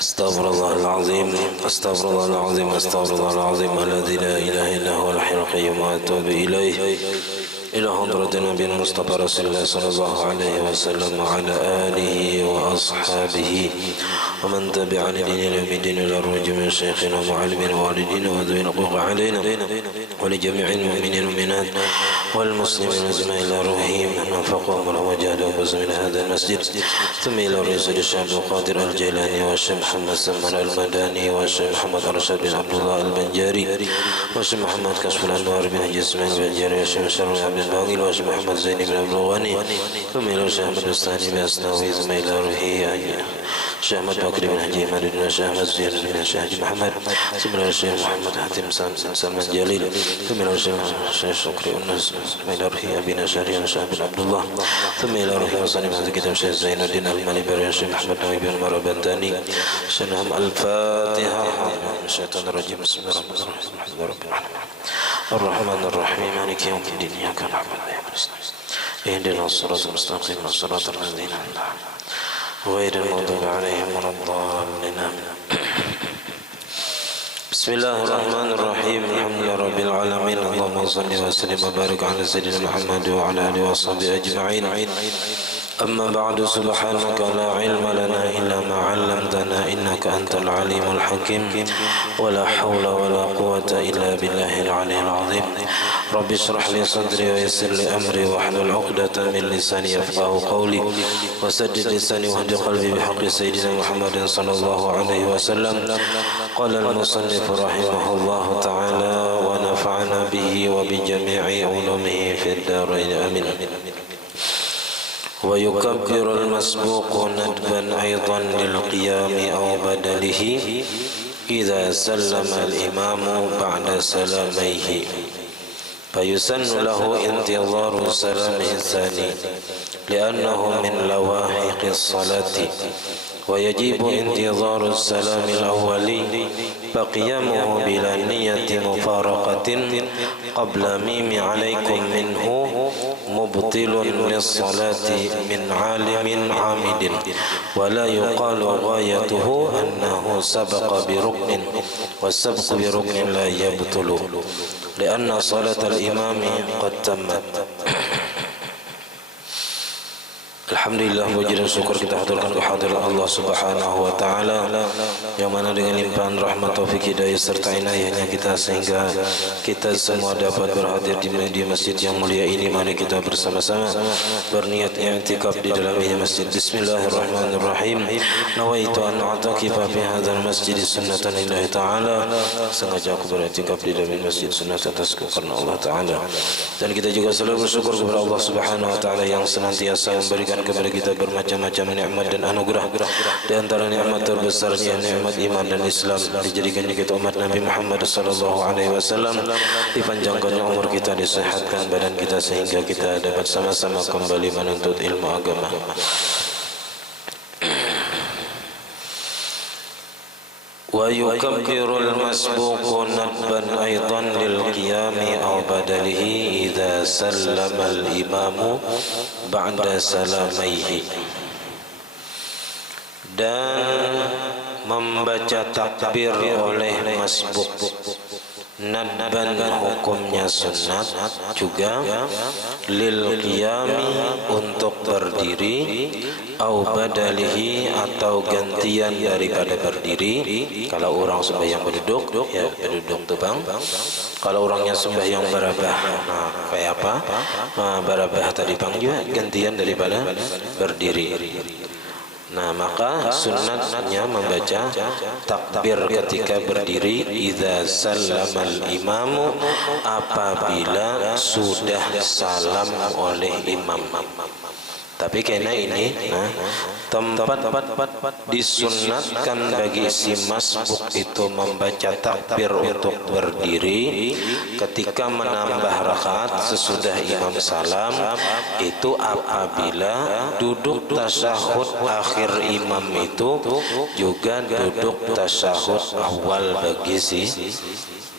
Astaghfirullahaladzim, astaghfirullahaladzim, astaghfirullahaladzim, alladzi la ilaha illa huwal hayyul qayyum wa atubu ilaih. إلى حضرة النبي المصطفى رسول الله صلى الله عليه وسلم وعلى آله وأصحابه ومن تبع لدين الدين إلى الرجم من شيخنا ومعلمنا ووالدينا وذوي الحقوق علينا ولجميع المؤمنين والمؤمنات والمسلمين أجمعين إلى روحهم أنفقهم وجاهدوا من هذا المسجد ثم إلى الرئيس الشيخ عبد القادر الجيلاني والشيخ محمد سلمان المداني والشيخ محمد أرشد بن عبد الله البنجاري والشيخ محمد كشف الأنوار بن حج اسماعيل البنجاري والشيخ شرف عبد الباقي والشيخ محمد زين بن عبد الغني ثم إلى الشيخ أحمد الثاني بأسناوي ثم إلى روحه الشيخ أحمد بكر بن حجي مالك بن الشيخ أحمد زين بن الشيخ محمد ثم إلى الشيخ محمد حاتم سلمان جليل ثم إلى الشيخ شكري الناس ثم إلى روحه أبينا شهريان الشيخ بن عبد الله ثم إلى روحه وصاني هذا كتاب الشيخ زين الدين المالي بري الشيخ محمد نووي بن مربنتاني شنهم الفاتحة من الشيطان الرجيم بسم الله الرحمن الرحيم الحمد لله رب العالمين الرحمن الرحيم مالك يوم الدين إياك نعبد وإياك نستعين اهدنا الصراط المستقيم صراط الذين أنعمت عليهم غير المغضوب عليهم ولا الضالين آمين. بسم الله الرحمن الرحيم الحمد لله رب العالمين اللهم صل وسلم وبارك على سيدنا محمد وعلى آله وصحبه أجمعين. أما بعد سبحانك لا علم لنا إلا ما علمتنا إنك أنت العليم الحكيم ولا حول ولا قوة إلا بالله العلي العظيم. رب اشرح لي صدري ويسر لي أمري واحلل عقدة من لساني يفقهوا قولي وسدد لساني واهد قلبي بحق سيدنا محمد صلى الله عليه وسلم. قال المصنف رحمه الله تعالى ونفعنا به وبجميع علومه في الدارين آمين. ويكبر المسبوق ندبا أيضا للقيام أو بدله إذا سلم الإمام بعد سلاميه فيسن له انتظار سلامه الثاني لأنه من لواحق الصلاة ويجب انتظار السلام الأولي فقيامه بلا نية مفارقة قبل ميم عليكم منه مبطل للصلاة من عالم عامد ولا يقال غايته أنه سبق بركن والسبق بركن لا يبطل لأن صلاة الإمام قد تمت. Alhamdulillah, puji dan syukur kita haturkan kehadiran Allah Subhanahu wa taala yang mana dengan limpahan rahmat taufik hidayah serta inayahnya kita sehingga kita semua dapat berhadir di masjid yang mulia ini. Mari kita bersama-sama berniat i'tikaf di dalam ini masjid. Bismillahirrahmanirrahim. Nawaitu an a'takifa fi hadzal masjid sunnatan lillahi ta'ala. Sengaja aku beriktikaf di dalam masjid sunnat atasku karena Allah taala. Dan kita juga selalu bersyukur kepada Allah Subhanahu wa taala yang senantiasa memberikan kepada kita bermacam-macam nikmat dan anugerah. Di antara nikmat terbesarnya nikmat iman dan Islam, dijadikannya kita umat Nabi Muhammad sallallahu alaihi wasallam, dipanjangkannya umur kita, disehatkan badan kita sehingga kita dapat sama-sama kembali menuntut ilmu agama. ويكبر المسبوق ندبا أيضا للقيام أو بدله إذا سلم الإمام بعد سلاميه. Dan membaca takbir oleh masbuk nadban hukumnya sunat juga lil qiyami untuk berdiri au badalihi atau gantian daripada berdiri. Kalau orang sembahyang berduduk ya berduduk tuh bang. Kalau orangnya sembahyang barabah, nah kayak apa? Barabah tadi bang juga gantian daripada berdiri. Nah maka sunatnya membaca takbir ketika berdiri idza sallamal imamu apabila sudah salam oleh imam. Tapi karena ini tempat disunatkan bagi si masbuk itu membaca takbir untuk berdiri ketika menambah rakaat sesudah imam salam itu apabila duduk tasyahud akhir imam itu juga duduk tasyahud awal bagi si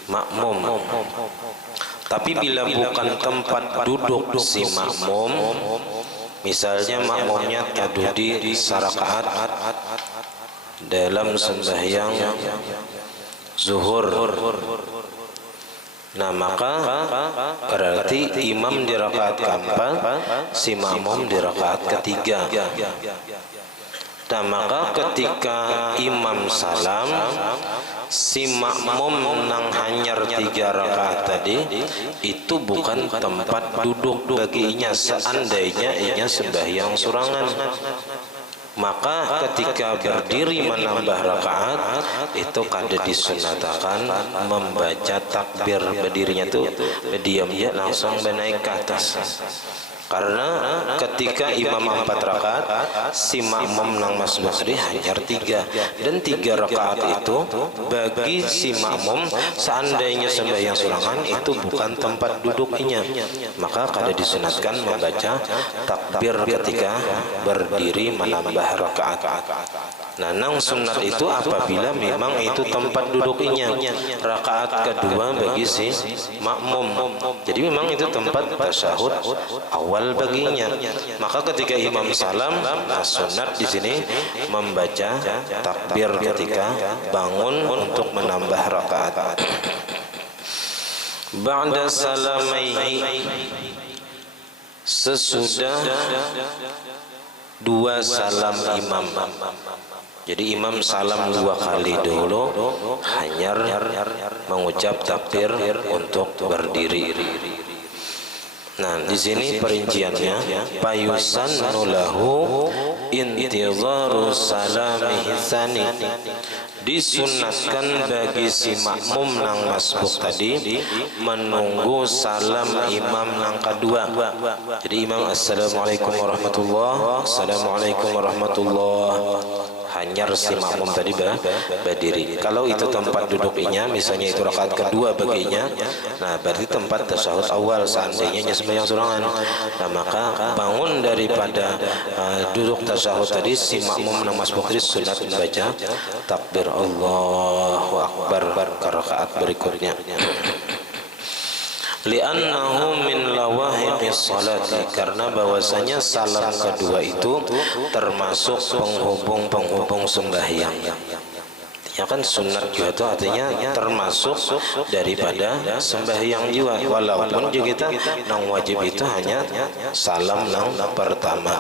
makmum. Tapi bila bukan tempat duduk si makmum, misalnya makmumnya tadudi sarakaat dalam sembahyang zuhur. Nah, maka berarti imam di rakaat keempat, si makmum di rakaat ketiga. Nah, maka ketika imam salam, si makmum nang hanyar 3 rakaat tadi itu bukan tempat duduk baginya seandainya inya sembahyang surangan. Maka ketika berdiri menambah rakaat itu kada disunatakan membaca takbir berdirinya tuh diam ya, langsung menaik ke atas. Karena ketika imam 4 rakaat, si makmum nang masbuk tadi hanya 3, dan 3 rakaat itu bagi si makmum seandainya sembahyang surangan itu bukan tempat duduknya, maka kada disunatkan membaca takbir ketika berdiri menambah rakaat. Nah, nang sunat itu apabila memang itu tempat duduknya, rakaat kedua bagi si makmum. Jadi memang itu tempat tasyahud awal baginya. Maka ketika imam salam, nah sunat di sini membaca takbir ketika bangun untuk menambah rakaat. Ba'da salamaihi, sesudah 2 salam imam. Jadi imam salam 2 kali dulu, hanyar mengucap takbir untuk berdiri. Nah, di sini perinciannya, payusannu lahu intizaru salamihi tsani. Disunatkan bagi si makmum nang masbuk tadi menunggu salam imam nang kedua. Jadi imam assalamualaikum warahmatullah, assalamualaikum warahmatullah, hanyar si makmum tadi berdiri. Kalau itu tempat duduknya, misalnya itu rakaat kedua baginya, nah berarti tempat tasyahud awal seandainya sembahyang surangan. Nah, maka bangun daripada duduk tasyahud tadi, si makmum nang masbuk tadi sunat membaca takbir Allahu Akbar ke rakaat berikutnya. Li'annahu min lawahiqis salati, karena bahwasanya salam kedua itu termasuk penghubung sembahyang. Ya kan, sunat juga itu artinya termasuk daripada sembahyang juga, walaupun juga kita nang wajib itu hanya salam nang pertama.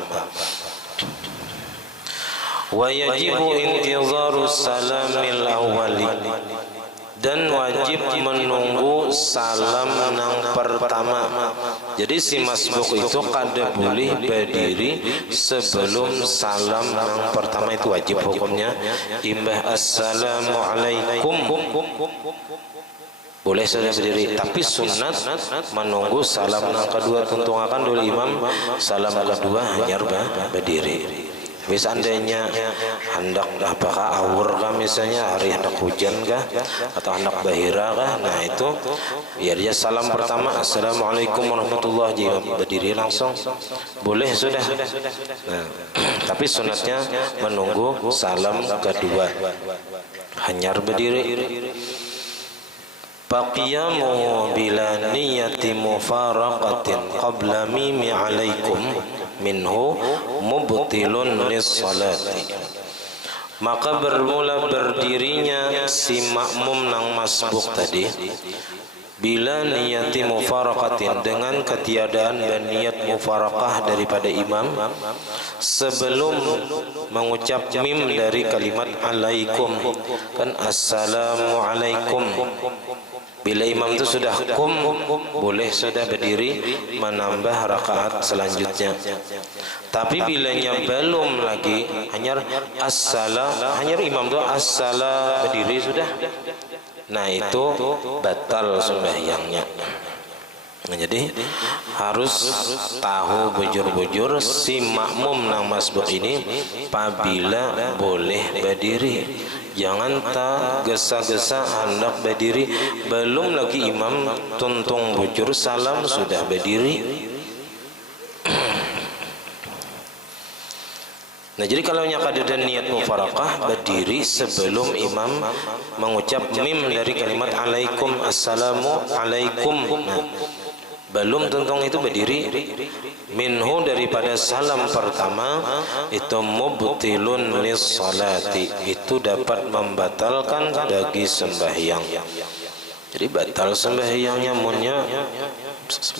Wa yajibu intizaru salamil awwali, dan wajib menunggu salam nang pertama. Jadi si masbuk itu kada boleh berdiri sebelum salam nang pertama, itu wajib hukumnya. Imbah assalamualaikum boleh sudah berdiri, tapi sunat menunggu salam nang kedua. Tuntungakan dulu imam salam kedua hanya berdiri. Tapi seandainya hendak apakah awur kah, misalnya hari hendak hujan kah atau hendak bahira kah, nah itu biar dia salam pertama assalamualaikum warahmatullahi wabarakatuh, berdiri langsung boleh sudah. Nah, tapi sunatnya menunggu salam kedua, hanyar berdiri. Baqiyamu bila niyati mufaraqatin qabla mimi alaikum minhu mubtilun lis-salati. Maka bermula berdirinya si makmum nang masbuk tadi bila niyati mufaraqatin, dengan ketiadaan dan niat mufaraqah daripada imam sebelum mengucap mim dari kalimat alaikum, kan assalamu alaikum. Bila imam itu sudah kum, boleh sudah berdiri menambah rakaat selanjutnya. Tapi bilanya belum lagi, hanya hanya imam itu as-salah berdiri sudah, nah itu batal sembahyangnya. Nah, jadi harus tahu bujur-bujur si makmum nang masbuk ini apabila boleh berdiri. Jangan tak gesa-gesa hendak berdiri, belum lagi imam tuntung bujur salam sudah berdiri. Nah, jadi kalau kada ada niat mufaraqah, berdiri sebelum imam mengucap mim dari kalimat alaikum, assalamu alaikum. Nah, belum tuntung itu berdiri. Minhu daripada salam pertama itu mubtilun lis salati, itu dapat membatalkan bagi sembahyang. Jadi batal sembahyangnya munnya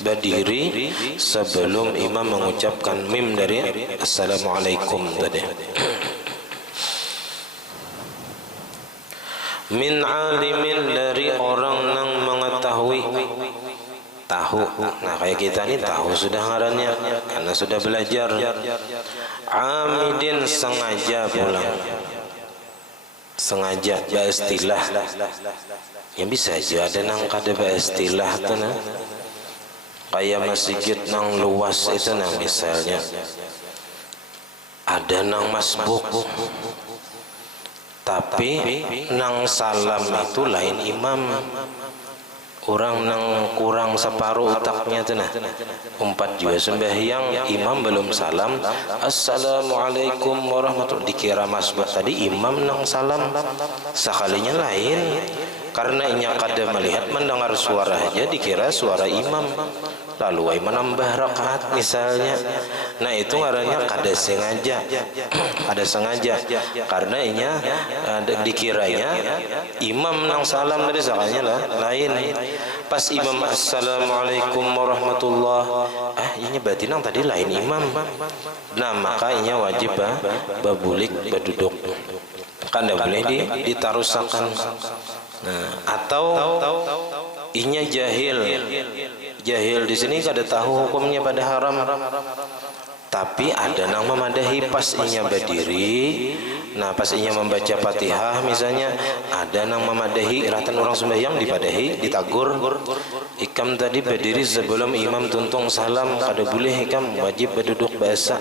berdiri sebelum imam mengucapkan mim dari assalamualaikum tadi. Min alimin, dari orang yang mengetahui, tahu. Nah kayak kita ini tahu sudah ngarannya karena sudah belajar. Amidin, sengaja pula, sengaja baistilah. Ya bisa aja ada nang kada baistilah tuh nah. Kayak masjid nang luas itu nang misalnya ada nang masbuk, tapi nang salam itu lain imam. Orang nang kurang separuh otaknya tuh nah, umpat juga sembahyang imam belum salam assalamualaikum warahmatullahi, dikira masbuk tadi imam nang salam, sekalinya lain karena inya kada melihat mendengar suara aja dikira suara imam, lalu menambah rakaat misalnya. Nah itu ngarannya kada sengaja, kada sengaja karena inya dikiranya imam nang salam tadi sekalinya lah lain. Pas imam assalamualaikum warahmatullah, inya berarti nang tadi lain imam. Nah maka inya wajib babulik berduduk, kan tidak boleh ditarusakan. Nah atau inya jahil di sini kada tahu hukumnya pada haram, tapi ada nang memadahi pas inya berdiri. Nah pas inya membaca Fatihah misalnya, ada nang memadahi ratan orang sembahyang dipadahi, ditagur ikam tadi berdiri sebelum imam tuntung salam, kada boleh ikam, wajib berduduk biasa.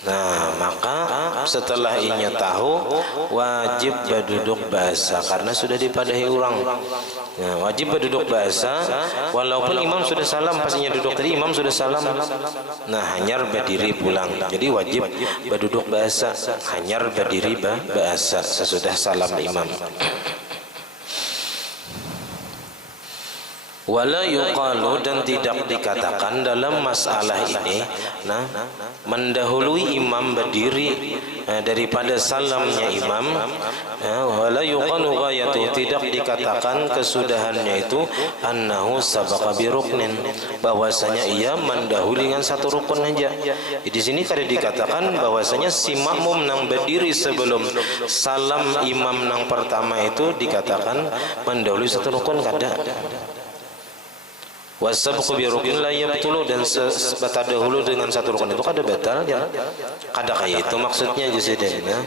Nah maka setelah inya tahu wajib berduduk biasa karena sudah dipadahi orang. Nah, wajib berduduk biasa walaupun imam sudah salam, pas inya duduk tadi imam sudah salam. Nah hanyar berdiri pulang, jadi wajib berduduk biasa, hanyar berdiri biasa sesudah salam imam. Wala yuqalu, dan tidak dikatakan dalam masalah ini nah mendahului imam berdiri daripada salamnya imam. Wala yuqalu ghayatu, tidak dikatakan kesudahannya itu annahu sabaqa bi ruknin, bahwasanya ia mendahului dengan satu rukun aja. Di sini kada dikatakan bahwasanya si makmum nang berdiri sebelum salam imam nang pertama itu dikatakan mendahului satu rukun, kada. Wasabqu bi ruknin la yabtulu, dan terdahulu dengan satu rukun itu kada batal ya. Kada kayak itu maksudnya jusidena.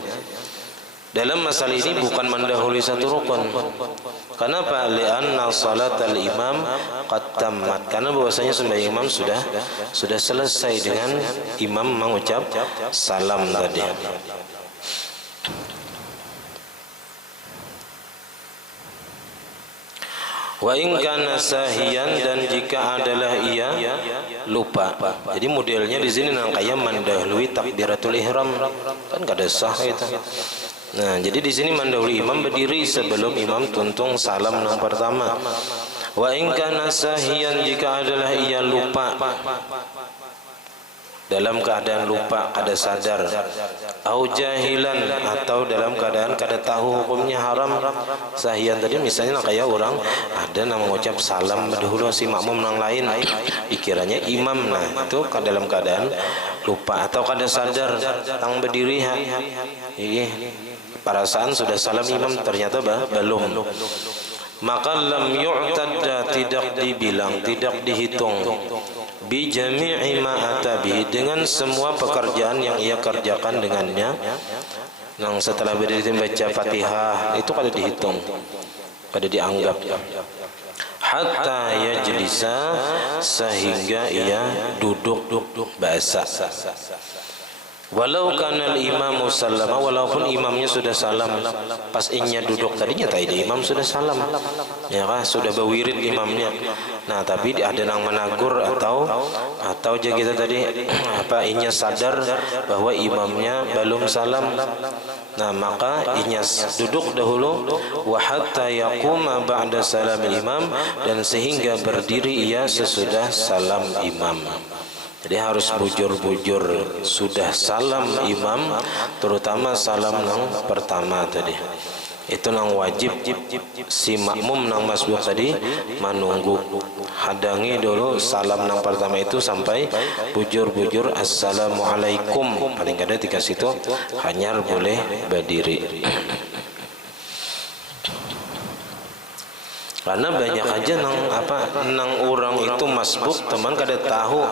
Dalam masalah ini bukan mendahului satu rukun. Kenapa? Li'anna salatal imam qad tammat, karena bahwasanya sembahyang imam sudah selesai dengan imam mengucap salam tadi. Wa in kana sahiyan, dan jika adalah ia lupa. Jadi modelnya di sini nang kaya mendahului takbiratul ihram, kan kada sah itu. Nah, jadi di sini mendahului imam berdiri sebelum imam tuntung salam nang pertama. Wa in kana sahiyan, jika adalah ia lupa, dalam keadaan lupa kada sadar, au jahilan, atau dalam keadaan kada tahu hukumnya haram. Sahiyan tadi misalnya kayak orang ada yang mengucap salam berdahulu si makmum nang lain, dikiranya imam. Nah itu dalam keadaan lupa atau kada sadar tang berdiri perasaan sudah salam imam ternyata belum, maka lam yu'tadda, tidak dibilang, tidak dihitung bi jami'i ma atabi, dengan semua pekerjaan yang ia kerjakan dengannya. Nang setelah berdiri baca Fatihah itu kada dihitung, kada dianggap. Hatta yajlisa, sehingga ia duduk biasa. Walau kanal imamu sallama, walaupun imamnya sudah salam, pas inya duduk tadinya tadi imam sudah salam, ya kan, sudah berwirid imamnya. Nah tapi ada yang menagur atau aja kita tadi apa inya sadar bahwa imamnya belum salam. Nah maka inya duduk dahulu, wa hatta yaquma ba'da salam imam, dan sehingga berdiri ia sesudah salam imam. Jadi harus bujur-bujur sudah salam imam, terutama salam yang pertama tadi. Itu nang wajib si makmum nang masbuk tadi menunggu, hadangi dulu salam nang pertama itu sampai bujur-bujur assalamualaikum, paling kada tiga situ hanya boleh berdiri. Karena banyak aja nang orang itu masbuk teman kada tahu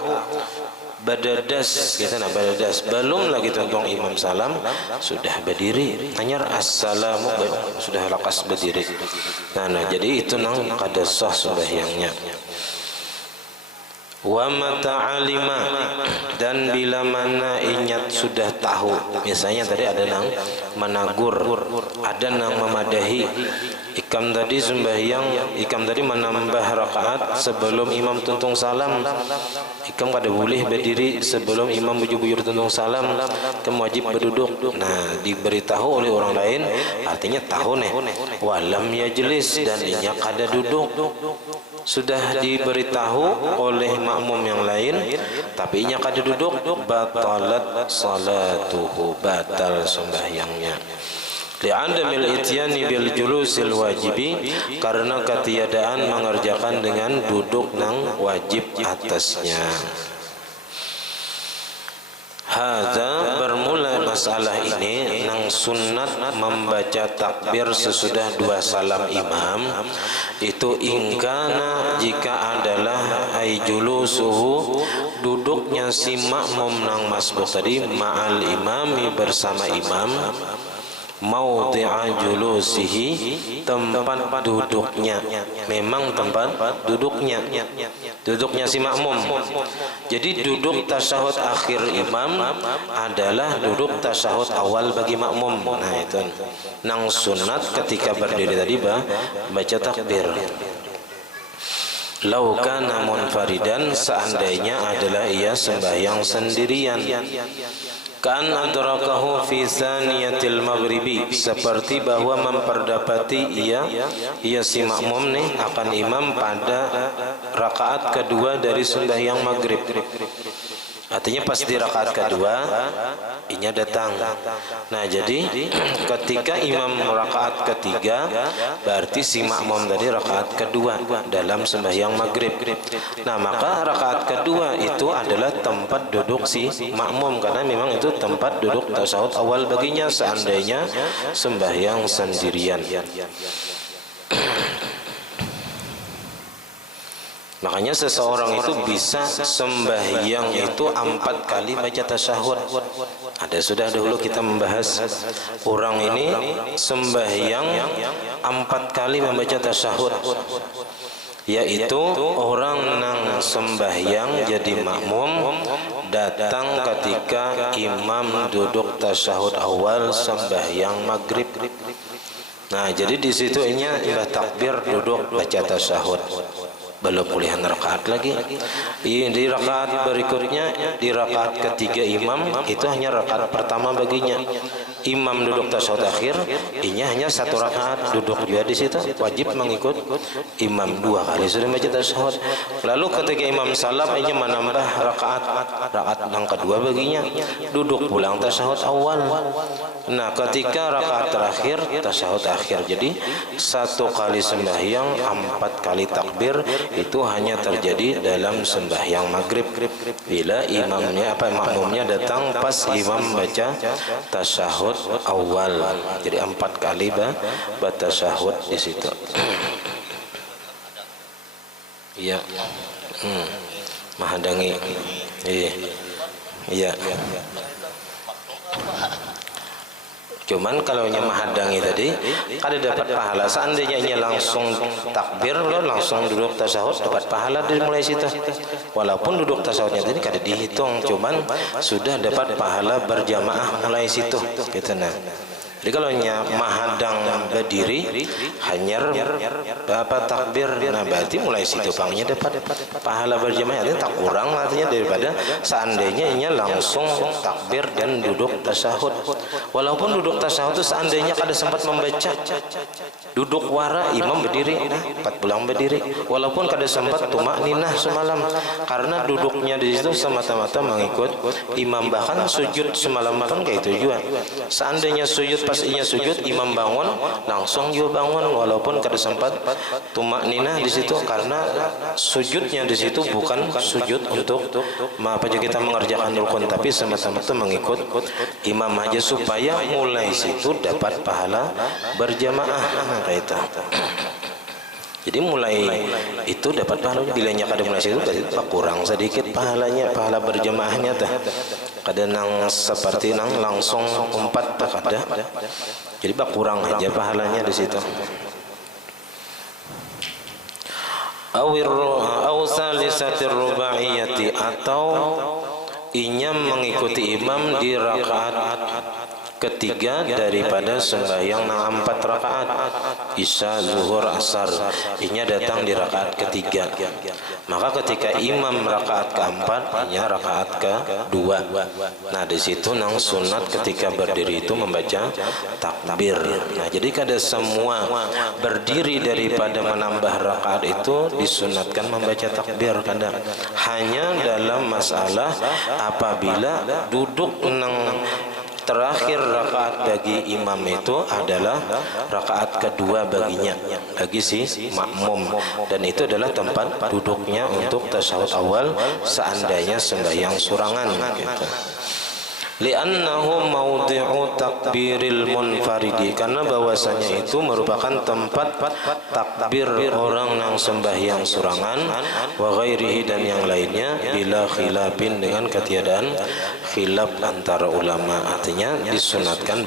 badadas kita badadas belum lagi tentang imam salam sudah berdiri hanya assalamu sudah lakas berdiri. Nah jadi itu nang kada sah sembahyangnya. Wa mata alima, dan bila mana ingat sudah tahu, misalnya tadi ada nang menagur, ada nang memadahi, ikam tadi sembahyang, ikam tadi menambah rakaat sebelum imam tuntung salam, ikam kada boleh berdiri sebelum imam bujur-bujur tuntung salam, kamu wajib berduduk. Nah diberitahu oleh orang lain artinya tahu nih, walam yajlis, dan inya kada duduk, sudah diberitahu oleh makmum yang lain tapi inya kada duduk, batalat salatuhu, batal sembahyangnya. Li'adamil ityani bil julusil wajibi, karena ketiadaan mengerjakan dengan duduk nang wajib atasnya. Hadza, bermula masalah ini nang sunnat membaca takbir sesudah dua salam imam itu ingkana, jika adalah ay julusuhu, duduknya si makmum nang masbuk tadi ma'al imami, bersama imam, maudhi'a julusihi, tempat duduknya, memang tempat duduknya si makmum. Jadi duduk tasyahud akhir imam adalah duduk tasyahud awal bagi makmum. Nah itu nang sunat ketika berdiri tadi baca takbir. Lau kana munfaridan, seandainya adalah ia sembahyang sendirian, kan adrakahu fi saniyatil maghribi, seperti bahwa memperdapati ia si makmum nih akan imam pada rakaat kedua dari sembahyang maghrib. Artinya pas di rakaat kedua inya datang. Nah jadi ketika imam rakaat ketiga berarti si makmum tadi rakaat kedua dalam sembahyang maghrib. Nah maka rakaat kedua itu adalah tempat duduk si makmum, karena memang itu tempat duduk tasyahud awal baginya seandainya sembahyang sendirian. Makanya seseorang itu bisa sembahyang itu 4 kali baca tasyahud. Ada sudah dahulu kita membahas orang ini sembahyang 4 kali membaca tasyahud, yaitu orang nang sembahyang jadi makmum datang ketika imam duduk tasyahud awal sembahyang maghrib. Nah jadi di situ inya takbir duduk baca tasyahud, belum pulihan rakaat lagi. Di rakaat berikutnya, di rakaat ketiga imam itu hanya rakaat pertama baginya. Imam duduk tasyahud akhir, inya hanya 1 rakaat duduk juga di situ, wajib mengikut imam 2 kali sudah baca tasyahud. Lalu ketika imam salam, inya menambah rakaat yang kedua baginya, duduk pulang tasyahud awal. Nah ketika rakaat terakhir tasyahud akhir. Jadi 1 kali sembahyang 4 kali takbir itu hanya terjadi dalam sembahyang maghrib bila imamnya makmumnya datang pas imam baca tasyahud awal. Jadi 4 kali batasyahud di situ. Iya. Menghadangi. Iya. Cuman kalau nya menghadangi tadi kada dapat pahala. Seandainya nya langsung takbir lo langsung duduk tasyahud dapat pahala dari mulai situ. Walaupun duduk tasyahudnya tadi kada dihitung, cuman sudah dapat pahala berjamaah mulai situ gitu nah. Jadi kalau nya mahadang berdiri hanya berapa takbir, nah berarti mulai situ pangnya dapat pahala berjamaah, artinya tak kurang artinya daripada seandainya nya langsung takbir dan duduk tasyahud. Walaupun duduk tasyahud itu seandainya kada sempat membaca, duduk wara imam berdiri, nah 4 bulan berdiri, walaupun kada sempat tumak ninah semalam, karena duduknya di situ semata-mata mengikut imam. Bahkan sujud semalam pun kayak itu juga. Seandainya sujud pas inya sujud imam bangun langsung juga bangun walaupun kada sempat tumak ninah di situ, karena sujudnya di situ bukan sujud untuk apa aja kita mengerjakan rukun, tapi semata-mata mengikut imam aja supaya mulai situ dapat pahala berjamaah kayak itu. Jadi mulai itu dapat pahala. Bilanya kada mulai situ berarti kurang sedikit pahalanya, pahala berjamaahnya tah. Kada nang seperti nang langsung umpat tak ada. Jadi kurang aja pahalanya di situ. Aw salisatir rubaiyati, atau inya mengikuti imam di rakaat ketiga daripada sembahyang 4 rakaat isya, zuhur, asar, inya datang di rakaat ketiga. Maka ketika imam rakaat keempat, inya rakaat kedua. Nah di situ nang sunat ketika berdiri itu membaca takbir. Nah jadi kada semua berdiri daripada menambah rakaat itu disunatkan membaca takbir, kada. Hanya dalam masalah apabila duduk nang terakhir rakaat bagi imam itu adalah rakaat kedua baginya, bagi si makmum, dan itu adalah tempat duduknya untuk tasyahud awal seandainya sembahyang surangan gitu. Li'annahu mawdi'u takbiril munfaridi, karena bahwasanya itu merupakan tempat takbir orang yang sembahyang surangan, wa ghairihi dan yang lainnya, bila khilafin dengan ketiadaan khilaf antara ulama. Artinya disunatkan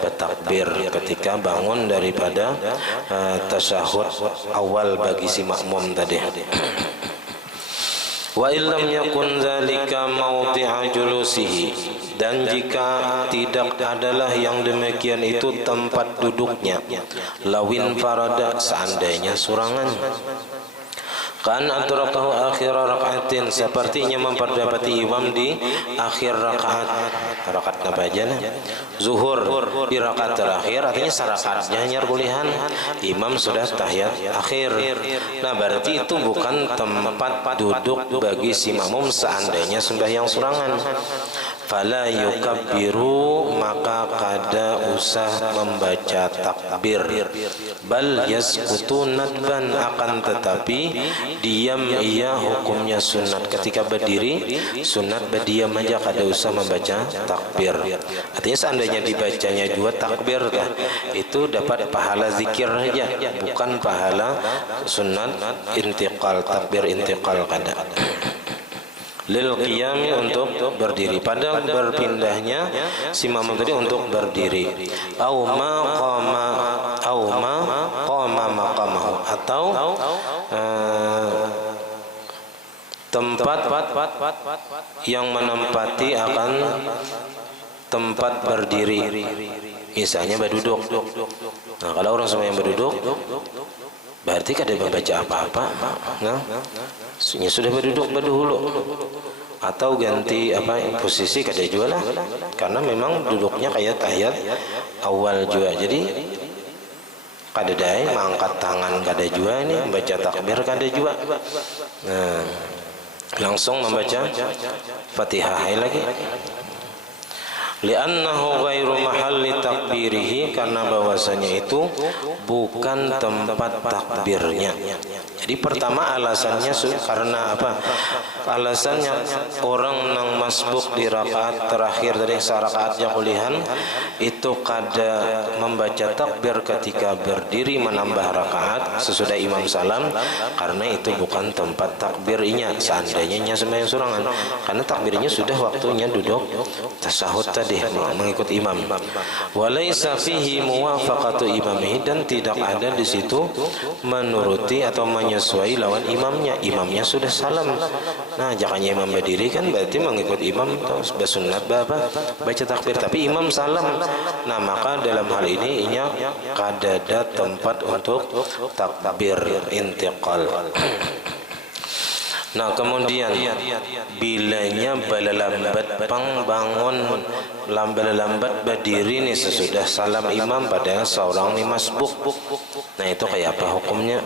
bertakbir ketika bangun daripada tasyahud awal bagi si makmum tadi. Wa illam yakun zalika mawdi'a julusihi, dan jika tidak adalah yang demikian itu tempat duduknya, lawin farada, seandainya surangan, kan adrakahu akhir rakaatin, sepertinya memperdapati imam di akhir rakaat. Rakaat apa aja nah? Zuhur di rakaat terakhir, artinya sarakatnya hanya kulihan, imam sudah tahiyat akhir. Nah berarti itu bukan tempat duduk bagi si makmum seandainya sembahyang surangan. Fala yukabbiru, maka kada usah membaca takbir, bal yaskutu nadban, akan tetapi diam ia hukumnya sunat. Ketika berdiri sunat berdiam aja, kada usah membaca takbir. Artinya seandainya dibacanya dua takbir kah, itu dapat pahala zikir saja, bukan pahala sunat intiqal, takbir intiqal kada. Lil qiyami, untuk berdiri, pada berpindahnya si makmum tadi untuk berdiri. Au ma qama maqamahu, atau tempat yang menempati akan tempat berdiri, misalnya berduduk. Nah kalau orang semua yang berduduk berarti kada membaca apa-apa, nah sudah berduduk berdahulu, atau ganti posisi kada juga lah, karena memang duduknya kayak tahiyat awal juga. Jadi kada dai mengangkat tangan kada juga, ini membaca takbir kada juga. Nah langsung membaca Fatihah lagi. Li'annahu ghairu mahalli takbirihi, karena bahwasanya itu bukan tempat takbirnya. Jadi pertama alasannya karena apa? Alasannya orang nang masbuk di rakaat terakhir dari rakaatnya kulihan itu kada membaca takbir ketika berdiri menambah rakaat sesudah imam salam, karena itu bukan tempat takbirnya seandainya sembahyang surangan, karena takbirnya sudah waktunya duduk tasyahud tadi mengikut imam. Walaisa fihi muwafaqatu imamihi, dan tidak ada di situ menuruti atau menyesuai lawan imamnya. Imamnya sudah salam, nah jangannya imam berdiri kan berarti mengikut imam terus bersunat baca takbir, tapi imam salam. Nah maka dalam hal ini kada ada tempat untuk takbir intiqal. Nah kemudian bilanya balalambat bangun lambat berdiri nih sesudah salam imam padahal seorang nih masbuk. Nah itu kayak apa hukumnya?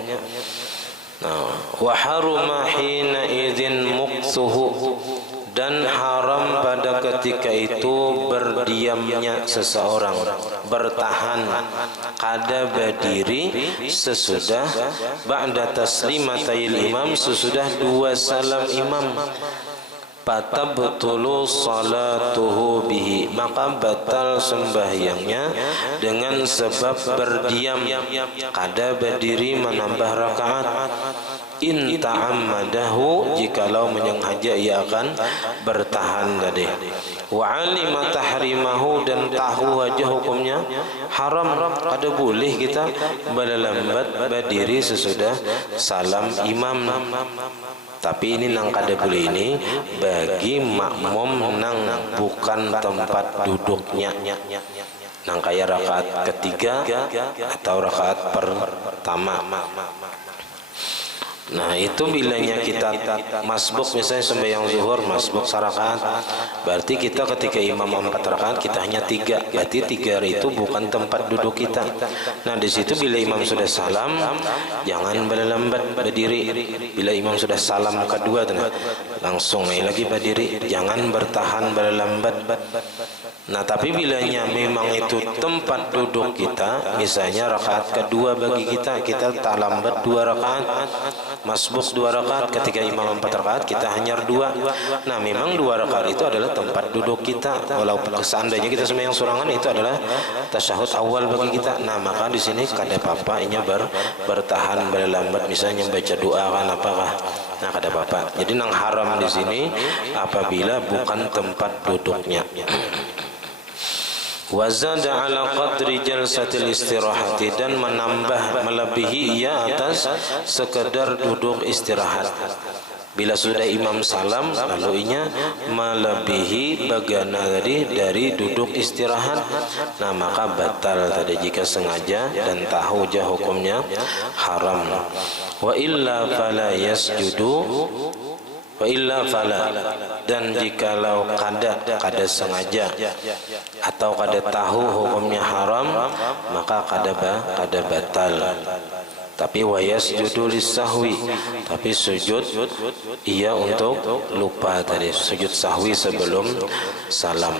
Nah, wa haruma hina idzin muqsuhu, dan haram pada ketika itu berdiamnya seseorang, bertahan kada berdiri sesudah ba'da taslimatayil imam, sesudah dua salam imam. Fatabtulu salatuhu bihi, maka batal sembahyangnya dengan sebab berdiam kada berdiri menambah rakaat. In ta'ammadahu, jikalau menyengaja ia akan bertahan tadi. Wa alima tahrimahu, dan tahu aja hukumnya haram, kada boleh kita berlambat berdiri sesudah salam imam. Tapi ini nang kada boleh ini bagi makmum nang bukan tempat duduknya, nang kaya rakaat ketiga atau rakaat pertama. Nah itu bilanya kita masbuk, misalnya sembahyang zuhur masbuk sarakaat, berarti kita ketika imam 4 rakaat kita hanya 3, berarti 3 itu bukan tempat duduk kita. Nah di situ bila imam sudah salam jangan berlambat berdiri. Bila imam sudah salam kedua langsung lagi berdiri, jangan bertahan berlambat. Nah tapi bilanya memang itu tempat duduk kita, misalnya rakaat kedua bagi kita tak lambat 2 rakaat, masbuk 2 rakaat, ketika imam 4 rakaat kita hanya 2. Nah memang 2 rakaat itu adalah tempat duduk kita, walaupun seandainya kita sembahyang surangan itu adalah tasyahud awal bagi kita. Nah maka di sini kada apa-apa inya bertahan berlambat, misalnya baca doa kan apakah, nah kada apa-apa. Jadi nang haram di sini apabila bukan tempat duduknya. Wazada ala qadri jalsatil istirahati, dan menambah melebihi ia atas sekedar duduk istirahat. Bila sudah imam salam lalu inya melebihi bagana tadi dari duduk istirahat, nah maka batal tadi jika sengaja dan tahu je hukumnya haram. Wa illa fala yasjudu, wa illa fala, dan jikalau kada sengaja atau kada tahu hukumnya haram maka kada batal. Tapi wa yasjudu lis-sahwi, tapi sujud ia untuk lupa tadi, sujud sahwi sebelum salam.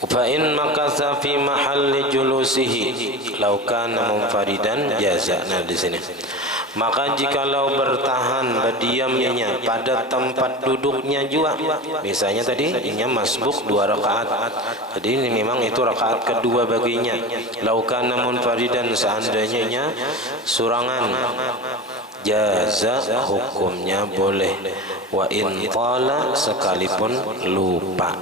Fa in makatha fi mahalli julusihi law kana munfaridan jaza. Nah di sini maka jikalau bertahan berdiamnya pada tempat duduknya juga, misalnya tadi inya masbuk 2 rakaat, jadi ini memang itu rakaat kedua baginya. Law kana munfaridan, seandainya inya surangan, jaza hukumnya boleh. Wa in tala, sekalipun lupa.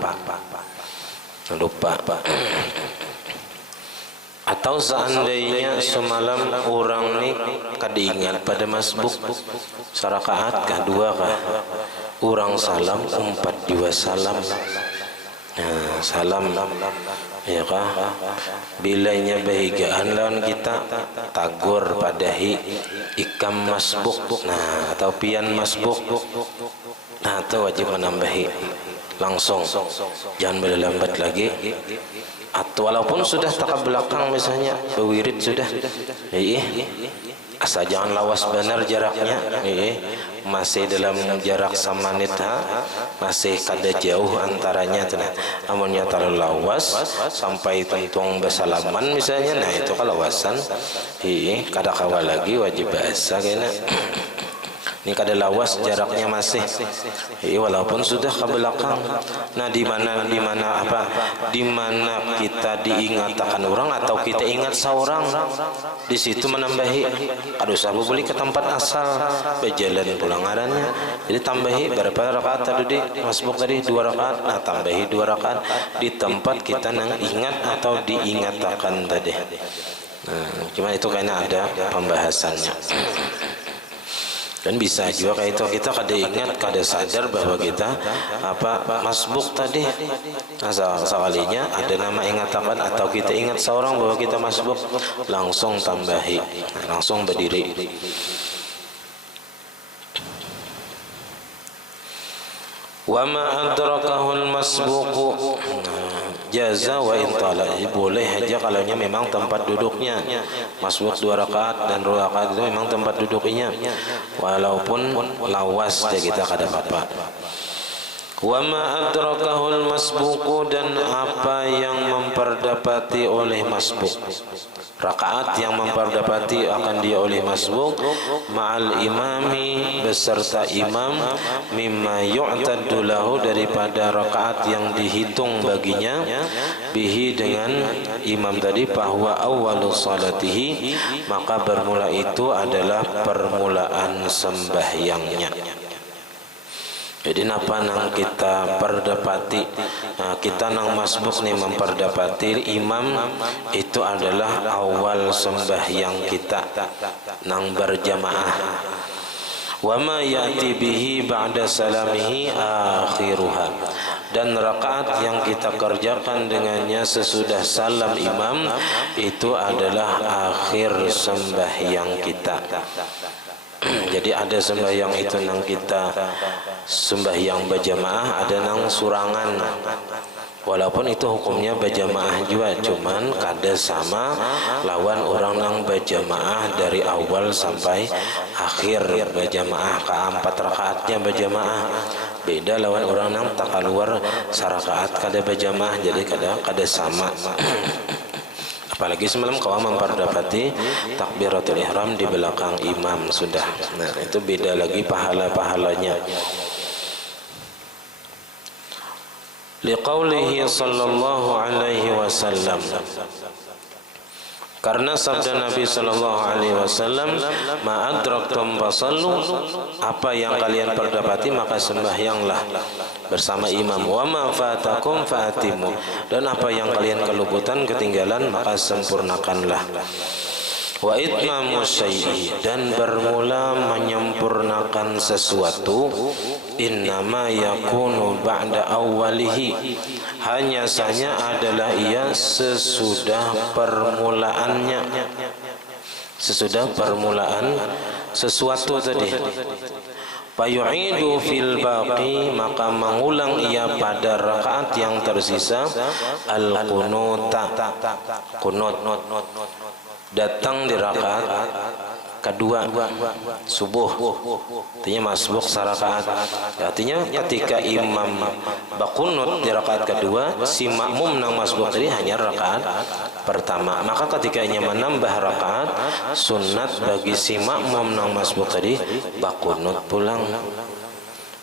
Atau seandainya semalam orang ni kada ingat pada masbuk sarakaat kedua kah, orang salam 4 juga salam. Nah, salam ya kah, bilanya bahigaan lawan kita tagur padahi ikam masbuk, nah atau pian masbuk, nah itu wajib menambahi langsung, jangan berlambat lagi. Atau walaupun sudah tak belakang misalnya berwirid sudah, asal jangan lawas benar jaraknya, masih dalam jarak samanit masih kada jauh antaranya cenah. Amun nya terlalu lawas sampai tentung basalaman misalnya, nah itu kalawasan kada kawal lagi wajib bahasa kayaknya. Ini kada lawas jaraknya masih walaupun sudah ke belakang. Nah di mana kita diingatkan orang atau kita ingat seorang, di situ menambahi kada usah beli ke tempat asal berjalan pulang ngarannya. Jadi tambahi berapa rakaat tadi masbuk tadi 2 rakaat, nah tambahi 2 rakaat di tempat kita nang ingat atau diingatkan tadi. Nah, cuma itu kayaknya ada pembahasannya. Dan bisa juga kayak itu kita kada ingat, kada sadar bahwa kita masbuk tadi. Nah, sekalinya ada nama ingatakan atau kita ingat seorang bahwa kita masbuk, langsung tambahi, langsung berdiri. Wa ma adrakahul masbuqu jaza wa intala, boleh aja kalau memang tempat duduknya masbuk 2 rakaat dan 2 rakaat itu memang tempat duduknya, walaupun lawas dia kita kada apa-apa. Wa ma adrakahul masbuqu, dan apa yang memperdapati oleh masbuk, rakaat yang memperdapati akan dia oleh masbuk, ma'al imami, beserta imam, mimma yu'taddu lahu, daripada rakaat yang dihitung baginya, bihi dengan imam tadi, bahwa awwalus salatihi, maka bermula itu adalah permulaan sembahyangnya. Jadi napa nang kita perdapati, kita nang masbuk nih memperdapati imam itu adalah awal sembahyang kita nang berjamaah. Wa ma ya'ti bihi ba'da salamihi akhiruha, dan rakaat yang kita kerjakan dengannya sesudah salam imam itu adalah akhir sembahyang kita. Jadi ada sembahyang itu nang kita sembahyang berjamaah, ada nang surangan. Walaupun itu hukumnya berjamaah juga, cuman kada sama lawan orang nang berjamaah dari awal sampai akhir berjamaah, ke 4 rakaatnya berjamaah. Beda lawan orang nang tak keluar sarakaat kada berjamaah, jadi kada sama. Apalagi semalam kau memperdapati takbiratul ihram di belakang imam sudah. Nah, itu beda lagi pahala-pahalanya. Liqaulihi sallallahu alaihi wasallam, karena sabda Nabi sallallahu alaihi wasallam, ma adraktum fasallu, apa yang kalian perdapati maka sembahyanglah bersama imam, wa ma fatakum fatimu, dan apa yang kalian keluputan ketinggalan maka sempurnakanlah. Wa itmamu syai'i, dan bermula menyempurnakan sesuatu, innama yakunu ba'da awwalihi, hanya saja adalah ia sesudah permulaannya, sesudah permulaan sesuatu tadi. Fayu'idu fil baqi, maka mengulang ia pada rakaat yang tersisa al-qunuta, kunut, datang di rakaat kedua subuh, artinya masbuk sarakaat. Artinya ketika imam bakunut di rakaat kedua, si makmum nang masbuk tadi hanya rakaat pertama, maka ketika ia menambah rakaat, sunat bagi si makmum nang masbuk tadi bakunut pulang.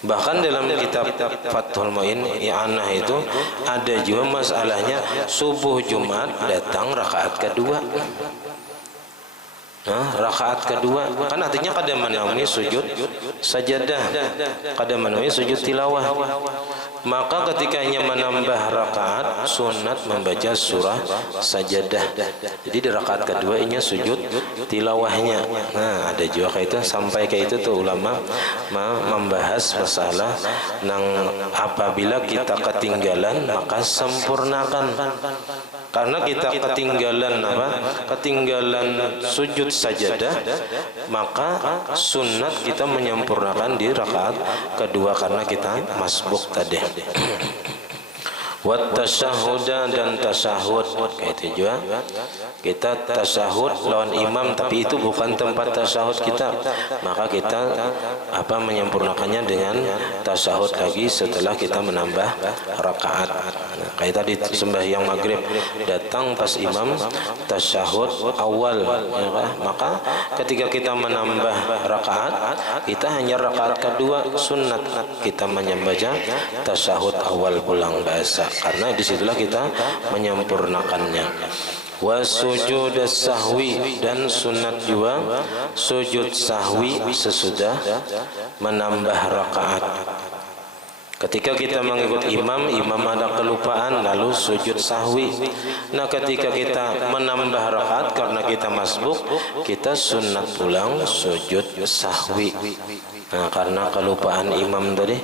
Bahkan dalam kitab Fathul Mu'in I'anah itu ada juga masalahnya subuh Jumat datang rakaat kedua. Rakaat kedua kan artinya kada menaungi sujud sajadah, kada menaungi sujud tilawah. Maka ketika hanya menambah rakaat, sunat membaca surah sajadah. Jadi di rakaat kedua ini sujud tilawahnya. Nah, ada juga kayak itu, sampai kayak itu tuh ulama membahas masalah nang apabila kita ketinggalan maka sempurnakan. Karena kita ketinggalan ketinggalan sujud sajadah, maka sunat kita menyempurnakan di rakaat kedua karena kita masbuk tadi. Wat tasyahhuda dan tasyahud. Kayak itu juga. Kita tasyahud lawan imam, tapi itu bukan tempat tasyahud kita. Maka kita menyempurnakannya dengan tasyahud lagi setelah kita menambah rakaat. Nah, kayak tadi sembahyang maghrib datang pas imam tasyahud awal, ya, maka ketika kita menambah rakaat, kita hanya rakaat kedua sunat kita membaca tasyahud awal pulang bahasa, karena disitulah kita menyempurnakannya. Wa sujud sahwi, dan sunat juga sujud sahwi sesudah menambah rakaat. Ketika kita mengikut imam, imam ada kelupaan lalu sujud sahwi. Nah, ketika kita menambah rakaat karena kita masbuk, kita sunat pulang sujud sahwi. Nah, karena kelupaan imam tadi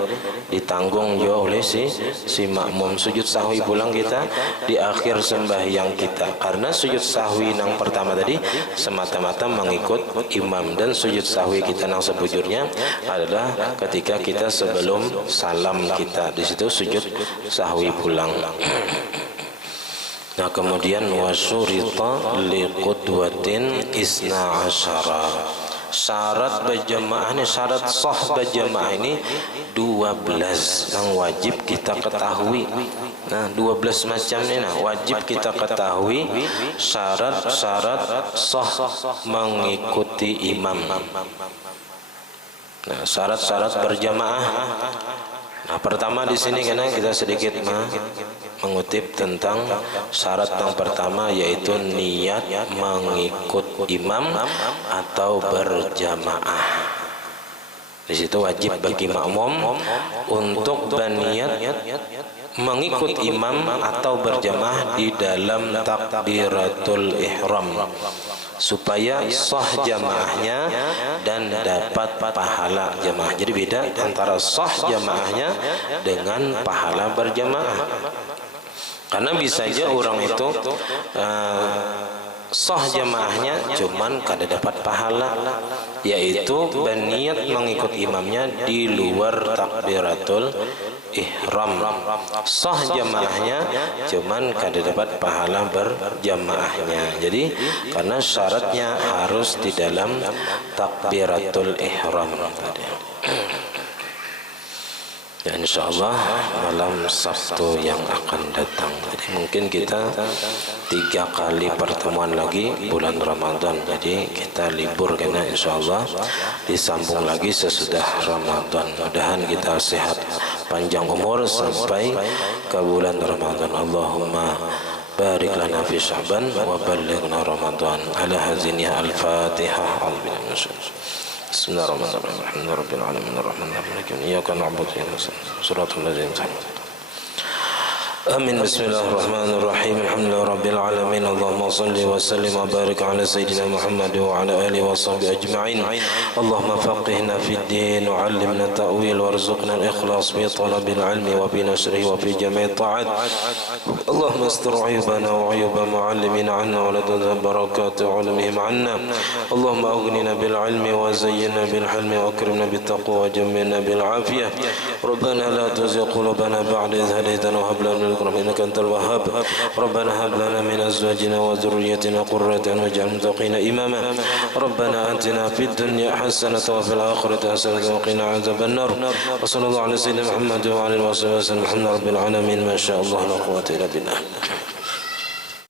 ditanggung juga oleh si makmum. Sujud sahwi pulang kita di akhir sembahyang kita, karena sujud sahwi yang pertama tadi semata-mata mengikut imam, dan sujud sahwi kita yang sebujurnya adalah ketika kita sebelum salam kita, di situ sujud sahwi pulang. Nah, kemudian wasyurita liqudwatin isna asyara. Syarat berjamaah ini, syarat sah berjamaah ini 12 yang wajib kita ketahui. Nah, 12 macam ini wajib kita ketahui syarat-syarat sah mengikuti imam. Nah, syarat-syarat berjamaah. Nah, pertama di sini karena kita sedikit mengutip tentang syarat yang pertama, yaitu niat mengikut imam atau berjamaah. Di situ wajib bagi makmum untuk berniat mengikut imam atau berjamaah di dalam takbiratul ihram, supaya sah jamaahnya dan dapat pahala jamaah. Jadi beda antara sah jamaahnya dengan pahala berjamaah. Karena bisa saja orang itu sah jamaahnya cuman kada dapat pahala, yaitu berniat mengikut imamnya di luar takbiratul ihram. Sah jamaahnya cuman kada dapat pahala berjamaahnya. Jadi karena syaratnya harus di dalam takbiratul ihram tadi. Ya, insyaallah malam Sabtu yang akan datang. Jadi mungkin kita 3 kali pertemuan lagi bulan Ramadan. Jadi kita libur karena insyaallah disambung lagi sesudah Ramadan. Mudah-mudahan kita sehat panjang umur sampai ke bulan Ramadan. Allahumma barik lana fi Sya'ban wa ballighna Ramadan. Ala hazinha al-Fatihah. Bismillahirrahmanirrahim. Alhamdulillahirabbil alamin arrahmanir rahim. Iyyaka na'budu wa iyyaka nasta'in. Shiratal ladzina an'amta. آمين. بسم الله الرحمن الرحيم. الحمد لله رب العالمين. اللهم صل وسلم وبارك على سيدنا محمد وعلى آله وصحبه أجمعين. اللهم فقهنا في الدين وعلمنا التأويل وارزقنا الإخلاص في طلب العلم وفي نشره وفي جميع الطاعات. اللهم استر عيوبنا وعيوب معلمنا عنا ولا تذهب بركات علمهم عنا. اللهم أغننا بالعلم وزينا بالحلم وأكرمنا بالتقوى وجملنا بالعافية. ربنا لا تزغ قلوبنا بعد إذ هديتنا وهب لنا إنك أنت الوهاب. ربنا هب لنا من أزواجنا وذريتنا قرة أعين واجعلنا للمتقين إماما. ربنا آتنا في الدنيا حسنة وفي الآخرة حسنة وقنا عذاب النار. وصلى الله على سيدنا محمد وعلى آله وصحبه وسلم. الحمد لله رب العالمين. ما شاء الله لا قوة إلا بالله.